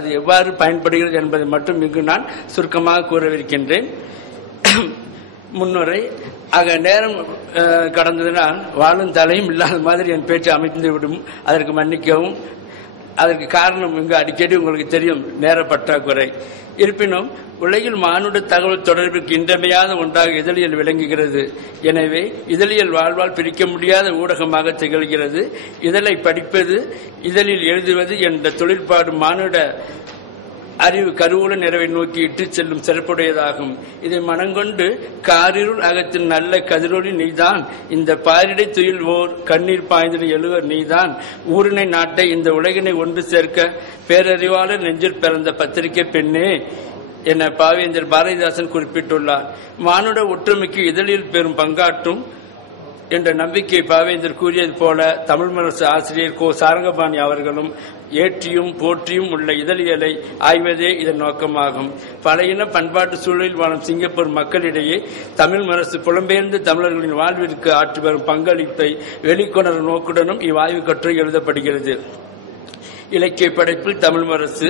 அது எவ்வாறு பயன்படுகிறது என்பதை மட்டும் இங்கு நான் சுருக்கமாக கூறவிருக்கின்றேன். முன்னுரை ஆக நேரம் கடந்ததினால் வாழும் தலையும் இல்லாத மாதிரி என் பேச்சு அமைந்து விடும். அதற்கு மன்னிக்கவும். அதற்கு காரணம் இங்கு அடிக்கடி உங்களுக்கு தெரியும், நேர பற்றாக்குறை. இருப்பினும் உலகில் மானுட தகவல் தொடர்புக்கு இன்றியமையாத ஒன்றாக இதழியல் விளங்குகிறது. எனவே இதழியல் வாழ்வால் பிரிக்க முடியாத ஊடகமாக திகழ்கிறது. இதழை படிப்பது, இதழில் எழுதுவது என்ற தொழிற்பாடு மானுட அறிவு கருவூல நிறைவை நோக்கி இட்டு செல்லும் சிறப்புடையதாகும். இதை மனங்கொண்டு காரிருள் அகத்தின் நல்ல கதிரொளி நீதான், இந்த பாரிடை துயில் ஓர் கண்ணீர் பாய்ந்த எழுவர் நீதான், ஊரினை நாட்டை இந்த உலகினை ஒன்று சேர்க்க பேரறிவாளர் நெஞ்சில் பிறந்த பத்திரிகை பெண்ணே என பாவேந்தர் பாரதிதாசன் குறிப்பிட்டுள்ளார். மானுட ஒற்றுமைக்கு இதழில் பெரும் பங்காற்றும் என்ற நம்பிக்கை பாவேந்தர் கூறியது போல தமிழ் முரசு ஆசிரியர் கோ சாரங்கபாணி அவர்களும் ஏற்றியும் போற்றியும் உள்ள இதழியலை ஆய்வதே இதன் நோக்கமாகும். பல இன பண்பாட்டு சூழலில் வாழும் சிங்கப்பூர் மக்களிடையே தமிழ் முரசு புலம்பெயர்ந்த தமிழர்களின் வாழ்விற்கு ஆற்றி வரும் பங்களிப்பை வெளிக்கொணரும் நோக்குடனும் இவ்வாய்வு கட்டுரை எழுதப்படுகிறது. இலக்கிய படைப்பில் தமிழ் முரசு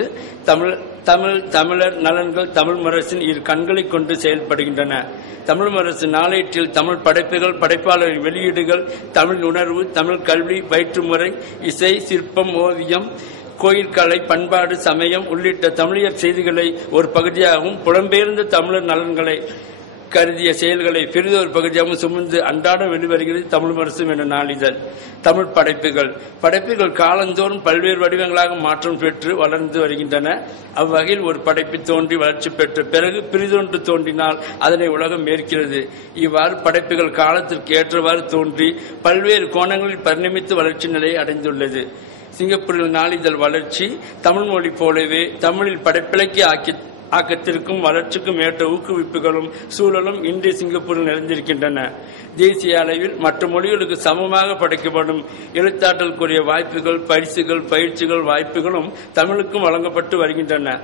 தமிழர் நலன்கள் தமிழ் முரசின் இரு கண்களை கொண்டு செயல்படுகின்றன. தமிழ் முரசு நாளேட்டில் தமிழ் படைப்புகள், படைப்பாளரின் வெளியீடுகள், தமிழ் உணர்வு, தமிழ் கல்வி, பயிற்றுமுறை, இசை, சிற்பம், ஓவியம், கோயில்கலை, பண்பாடு, சமயம் உள்ளிட்ட தமிழியற் செய்திகளை ஒரு பகுதியாகவும் புலம்பெயர்ந்த தமிழர் நலன்களை கருதிய செயல்களை பெரிதொரு பகுதியாகவும் சுமந்து அன்றாடம் வெளிவருகிறது தமிழ் முரசு என்ற நாளிதழ். தமிழ் படைப்புகள் காலந்தோறும் பல்வேறு வடிவங்களாக மாற்றம் பெற்று வளர்ந்து வருகின்றன. அவ்வகையில் ஒரு படைப்பு தோன்றி வளர்ச்சி பெற்ற பிறகு பிரிதொன்று தோன்றினால் அதனை உலகம் ஏற்கிறது. இவ்வாறு படைப்புகள் காலத்திற்கு ஏற்றவாறு தோன்றி பல்வேறு கோணங்களில் பரிணமித்து வளர்ச்சி நிலையை அடைந்துள்ளது. சிங்கப்பூரில் நாளிதழ் வளர்ச்சி தமிழ் மொழி போலவே தமிழில் படைப்பிலக்கிய ஆக்கத்திற்கும் வளர்ச்சிக்கும் ஏற்ற ஊக்குவிப்புகளும் சூழலும் இன்றைய சிங்கப்பூரில் நிறைந்திருக்கின்றன. தேசிய அளவில் மற்ற மொழிகளுக்கு சமமாக படைக்கப்படும் எழுத்தாற்றலுக்குரிய வாய்ப்புகள், பரிசுகள், பயிற்சிகள், வாய்ப்புகளும் தமிழுக்கும் வழங்கப்பட்டு வருகின்றன.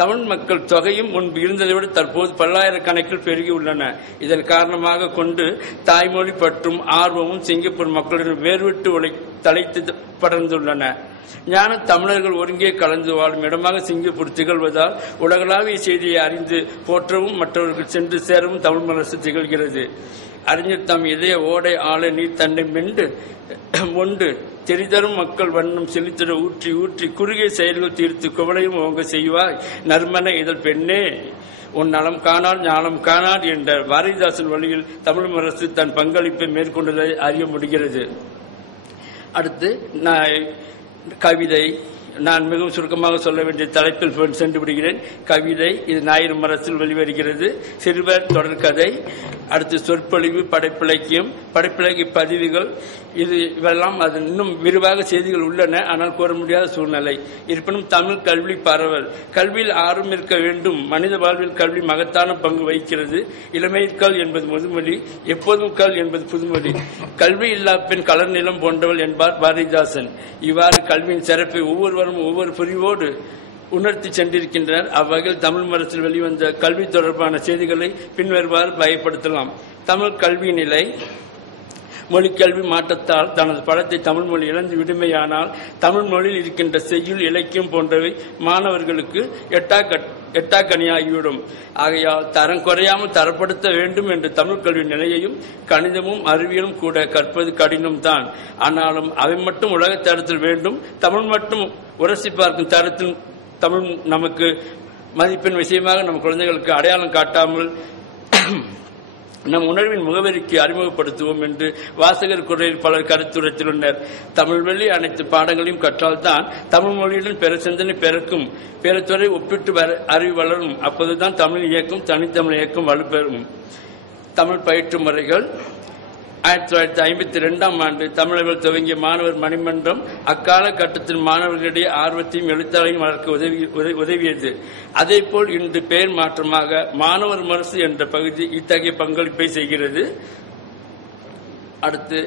தமிழ் மக்கள் தொகையும் முன்பு இருந்ததை விட தற்போது பல்லாயிரக்கணக்கில் பெருகியுள்ளன. இதன் காரணமாக கொண்டு தாய்மொழி பற்றும் ஆர்வமும் சிங்கப்பூர் மக்களிடம் வேறுவிட்டு தலைத்து படர்ந்துள்ளன. ஞான தமிழர்கள் ஒருங்கே கலந்து வாழும் இடமாக சிங்கப்பூர் திகழ்வதால் உலகளாவிய செய்தியை அறிந்து போற்றவும் மற்றவர்கள் சென்று சேரவும் தமிழ் முரசு திகழ்கிறது. அறிஞர் தம் இதய ஓடை ஆலை நீர் தன்னை மென்று ஒன்று தெரிதரும் மக்கள் வண்ணம் செலுத்திட ஊற்றி ஊற்றி குறுகிய செயல்கள் தீர்த்து குவளையும் ஓங்க செய்வாய் நறுமண இதழ் பெண்ணே, உன் நலம் காணால் ஞானம் காணால் என்ற பாரதிதாசன் வழியில் தமிழ் முரசு தன் பங்களிப்பை மேற்கொண்டதை அறிய முடிகிறது. அடுத்து கவிதை. நான் மிகவும் சுருக்கமாக சொல்ல வேண்டிய தலைப்பில் சென்று விடுகிறேன். கவிதை இது ஞாயிறு முரசில் வெளிவருகிறது. சிறுவர் தொடர்கதை, அடுத்து சொற்பொழிவு, படைப்பிலக்கியம், படைப்பிலக்கிய பதிவுகள், இவெல்லாம் அது இன்னும் விரிவாக செய்திகள் உள்ளன, ஆனால் கூற முடியாத சூழ்நிலை. இருப்பினும் தமிழ் கல்வி பரவல், கல்வியில் ஆர்வம் இருக்க வேண்டும். மனித வாழ்வில் கல்வி மகத்தான பங்கு வகிக்கிறது. இளமைக்கல் என்பது முதுமொழி, எப்போதும் கல் என்பது புதுமொழி. கல்வி இல்லா பெண் கலர் நிலம் போன்றவள் என்பார் பாரதிதாசன். இவ்வாறு கல்வியின் சிறப்பை ஒவ்வொருவரும் ஒவ்வொரு பிரிவோடு உணர்த்தி சென்றிருக்கின்றனர். அவ்வகையில் தமிழ் முரசில் வெளிவந்த கல்வி தொடர்பான செய்திகளை பின்வருமாறு பயப்படுத்தலாம். தமிழ் கல்வி நிலை. மொழிக்கல்வி மாற்றத்தால் தனது பலத்தை தமிழ் மொழி இழந்து விடுமையானால் தமிழ் மொழியில் இருக்கின்ற செய்யுள், இலக்கியம் போன்றவை மாணவர்களுக்கு எட்டாக்கனியாகிவிடும். ஆகையால் தரம் குறையாமல் தரப்படுத்த வேண்டும் என்ற தமிழ் கல்வி நிலையையும் கணிதமும் அறிவியலும் கூட கற்பது கடினம் தான். ஆனாலும் அவை மட்டும் உலக தரத்தில் வேண்டும். தமிழ் மட்டும் உரசி பார்க்கும் தரத்தில் தமிழ் நமக்கு மதிப்பெண் விஷயமாக நம் குழந்தைகளுக்கு அடையாளம் காட்டாமல் நம் உணர்வின் முகவரிக்கு அறிமுகப்படுத்துவோம் என்று வாசகர் குறையில் பலர் கருத்துரைத்துள்ளனர். தமிழ் வழி அனைத்து பாடங்களையும் கற்றால்தான் தமிழ் மொழியுடன் பிற சிந்தனை பிறக்கும், பிற துறை ஒப்பிட்டு அறிவு வளரும். அப்போதுதான் தமிழ் இயக்கம், தனித்தமிழ் இயக்கம் வலுப்பெறும். தமிழ் பயிற்று முறைகள். 1952ஆம் ஆண்டு தமிழர்கள் துவங்கிய மாணவர் மணிமன்றம் அக்கால கட்டத்தில் மாணவர்களிடையே ஆர்வத்தையும் எழுத்தாளையும் வளர்க்க உதவியது. அதேபோல் இன்று பெயர் மாற்றமாக மாணவர் முரசு என்ற பகுதி இத்தகைய பங்களிப்பை செய்கிறது. அடுத்து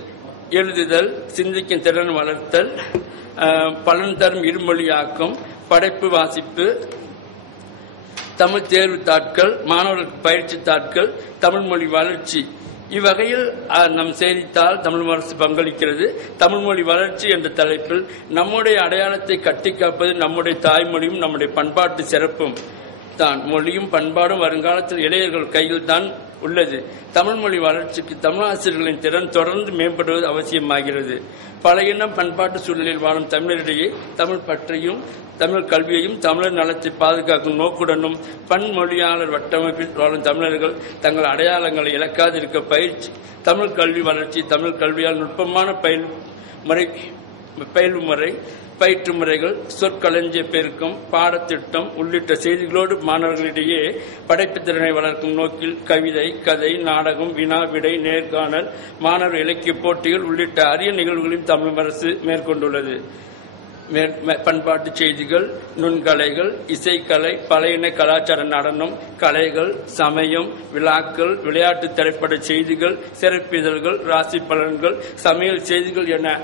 எழுதுதல், சிந்திக்கும் திறன் வளர்த்தல், பலன் தரும் இருமொழியாக்கம், படைப்பு வாசிப்பு, தமிழ் தேர்வு தாட்கள், மாணவர்களுக்கு பயிற்சி தாட்கள், தமிழ் மொழி வளர்ச்சி இவ்வகையில் நம் செய்தித்தாள் தமிழ் அரசு பங்களிக்கிறது. தமிழ் மொழி வளர்ச்சி என்ற தலைப்பில் நம்முடைய அடையாளத்தை கட்டி காப்பது நம்முடைய தாய்மொழியும் நம்முடைய பண்பாட்டு சிறப்பும் தான். மொழியும் பண்பாடும் வருங்காலத்தில் இளைஞர்கள் கையில் தான் உள்ளது. தமிழ் மொழி வளர்ச்சிக்கு தமிழாசிரியர்களின் திறன் தொடர்ந்து மேம்படுவது அவசியமாகிறது. பல இனம் பண்பாட்டு சூழலில் வாழும் தமிழரிடையே தமிழ் பற்றையும் தமிழ் கல்வியையும் தமிழர் நலத்தை பாதுகாக்கும் நோக்குடனும் பன்மொழியாளர் வட்டமைப்பில் வாழும் தமிழர்கள் தங்கள் அடையாளங்களை இழக்காதிருக்க பயிற்சி, தமிழ் கல்வி வளர்ச்சி, தமிழ் கல்வியால் நுட்பமான பயில்வு முறை, பயிற்று முறைகள், சொற்களஞ்சிய பெருக்கம், பாடத்திட்டம் உள்ளிட்ட செய்திகளோடு மாணவர்களிடையே படைப்பு திறனை வளர்க்கும் நோக்கில் கவிதை, கதை, நாடகம், வினா விடை, நேர்காணல், மாணவர் இலக்கிய போட்டிகள் உள்ளிட்ட அரிய நிகழ்வுகளையும் தமிழ் அரசு மேற்கொண்டுள்ளது. பண்பாட்டு செய்திகள், நுண்கலைகள், இசைக்கலை, பழையின கலாச்சார நடனம், கலைகள், சமயம், விழாக்கள், விளையாட்டு திரைப்பட செய்திகள், சிறப்பிதழ்கள், ராசி பலன்கள், சமையல் செய்திகள் என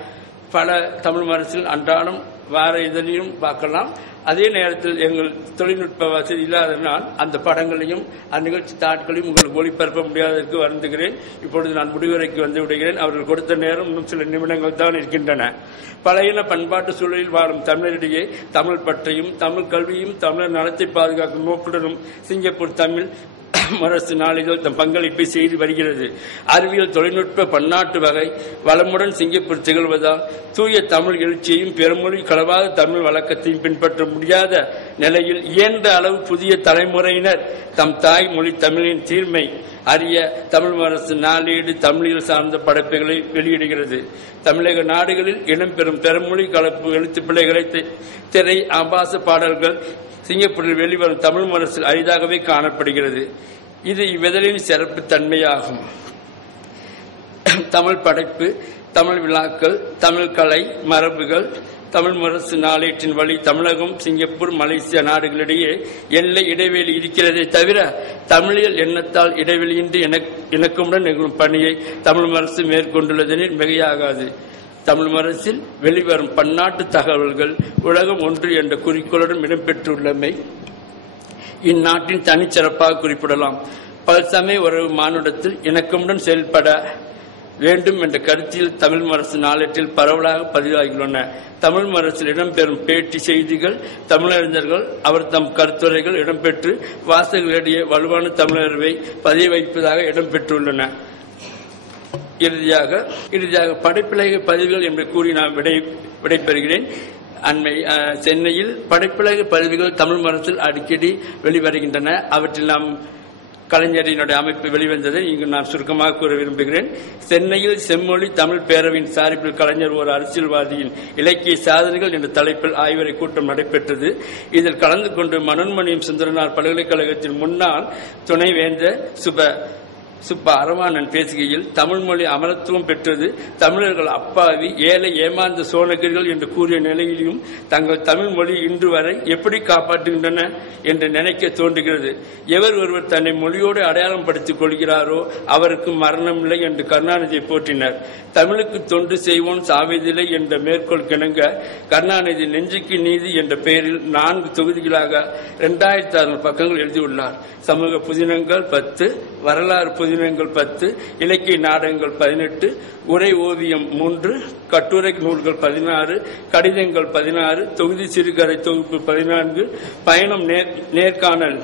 பல தமிழ் அரசில் அன்றாடம் வார இதழையும் பார்க்கலாம். அதே நேரத்தில் எங்கள் தொழில்நுட்ப வசதி இல்லாதனால் அந்த படங்களையும் அந்நிகழ்ச்சி தாட்களையும் உங்களுக்கு ஒளிபரப்ப முடியாததற்கு வருந்துகிறேன். இப்பொழுது நான் முடிவுரைக்கு வந்து விடுகிறேன். அவர்கள் கொடுத்த நேரம் இன்னும் சில நிமிடங்கள் தான் இருக்கின்றன. பழையின பண்பாட்டு சூழலில் வாழும் தமிழரிடையே தமிழ் பற்றையும் தமிழ் கல்வியும் தமிழர் நலத்தை பாதுகாக்கும் நோக்குடனும் சிங்கப்பூர் தமிழ் அரசு நாளிதழ் தம் பங்களிப்பை செய்து வருகிறது. அறிவியல், தொழில்நுட்ப, பன்னாட்டு வகை வளமுடன் சிங்கப்பூர் திகழ்வதால் தூய தமிழ் எழுச்சியையும் பிறமொழி கலவாத தமிழ் வழக்கத்தையும் பின்பற்ற முடியாத நிலையில் இயன்ற அளவு புதிய தலைமுறையினர் தம் தாய் மொழி தமிழின் தீர்மை அறிய தமிழ் அரசு நாளேடு தமிழில் சார்ந்த படைப்புகளை வெளியிடுகிறது. தமிழக நாடுகளில் இடம்பெறும் பிறமொழி கலப்பு எழுத்து பிழைகளை திரை ஆபாச பாடல்கள் சிங்கப்பூரில் வெளிவரும் தமிழ் அரசில் அரிதாகவே காணப்படுகிறது. இது இவ்விதழின் சிறப்பு தன்மையாகும். தமிழ் படைப்பு, தமிழ் விழாக்கள், தமிழ் கலை மரபுகள், தமிழ் அரசு நாளேட்டின் வழி தமிழகம், சிங்கப்பூர், மலேசியா நாடுகளிடையே எல்லை இடைவெளி இருக்கிறதே தவிர தமிழியல் எண்ணத்தால் இடைவெளியின்றி இணக்கமுடன் நிகழும் பணியை தமிழ் அரசு மேற்கொண்டுள்ளதெனில் மிகையாகாது. தமிழ் அரசில் வெளிவரும் பன்னாட்டு தகவல்கள் உலகம் ஒன்று என்ற குறிக்கோளுடன் இடம்பெற்றுள்ளமை இந்நாட்டின் தனிச்சிறப்பாக குறிப்பிடலாம். பல்சமய உறவு மானுடத்தில் இணக்கமுடன் செயல்பட வேண்டும் என்ற கருத்தில் தமிழ் அரசு நாளேட்டில் பரவலாக பதிவாகியுள்ளன. தமிழ் அரசில் இடம்பெறும் பேட்டி செய்திகள், தமிழறிஞர்கள் அவர் தம் கருத்துரைகள் இடம்பெற்று வாசகர்களிடையே வலுவான தமிழர்வை பதிய வைப்பதாக இடம்பெற்றுள்ளன. இறுதியாக படைப்பிலக பதிவுகள் என்று கூறி நான் விடைபெறுகிறேன். சென்னையில் படைப்பிலக பதிவுகள் தமிழ் அரசில் அடிக்கடி வெளிவருகின்றன. அவற்றில் நாம் கலைஞரினுடைய அமைப்பு வெளிவந்ததை இங்கு நான் சுருக்கமாக கூற விரும்புகிறேன். சென்னையில் செம்மொழி தமிழ் பேரவையின் சார்பில் கலைஞர் ஒரு அரசியல்வாதியின் இலக்கிய சாதனைகள் என்ற தலைப்பில் ஆய்வறை கூட்டம் நடைபெற்றது. இதில் கலந்து கொண்டு மனோன்மணியம் சுந்தரனார் பல்கலைக்கழகத்தின் முன்னாள் துணைவேந்தர் சுப்ப அரவாணன் பேசுகையில் தமிழ் மொழி அமரத்துவம் பெற்றது. தமிழர்கள் அப்பாவி, ஏழை, ஏமாந்த சோழகர்கள் என்று கூறிய நிலையிலும் தங்கள் தமிழ் மொழி இன்று வரை எப்படி காப்பாற்றுகின்றன என்று நினைக்க தோன்றுகிறது. எவர் ஒருவர் தன்னை மொழியோடு அடையாளம் படுத்திக் கொள்கிறாரோ அவருக்கு மரணமில்லை என்று கருணாநிதியை போற்றினர். தமிழுக்கு தொண்டு செய்வோம் சாவதில்லை என்ற மேற்கோள் கிணங்க கருணாநிதி நெஞ்சுக்கு நீதி என்ற பெயரில் 4 தொகுதிகளாக 2600 பக்கங்கள் எழுதியுள்ளார். சமூக புதினங்கள் 10, வரலாறு புதினங்கள் 10, இலக்கிய நாடகங்கள் 18, உரை ஓவியம் 3, கட்டுரை நூல்கள் 16, கடிதங்கள் 16, தொகுதி சிறுகதை தொகுப்பு 14, பயணம் நேர்காணல்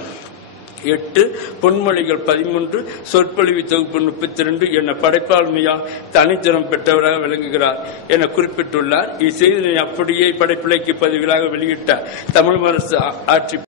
8, பொன்மொழிகள் 13, சொற்பொழிவு தொகுப்பு 32 என படைப்பாளுமையால் தனித்திறம் பெற்றவராக விளங்குகிறார் என குறிப்பிட்டுள்ளார். இச்செய்தியை அப்படியே படைப்பிலக்கிய பதிவுகளாக வெளியிட்ட தமிழ் அரசு ஆட்சி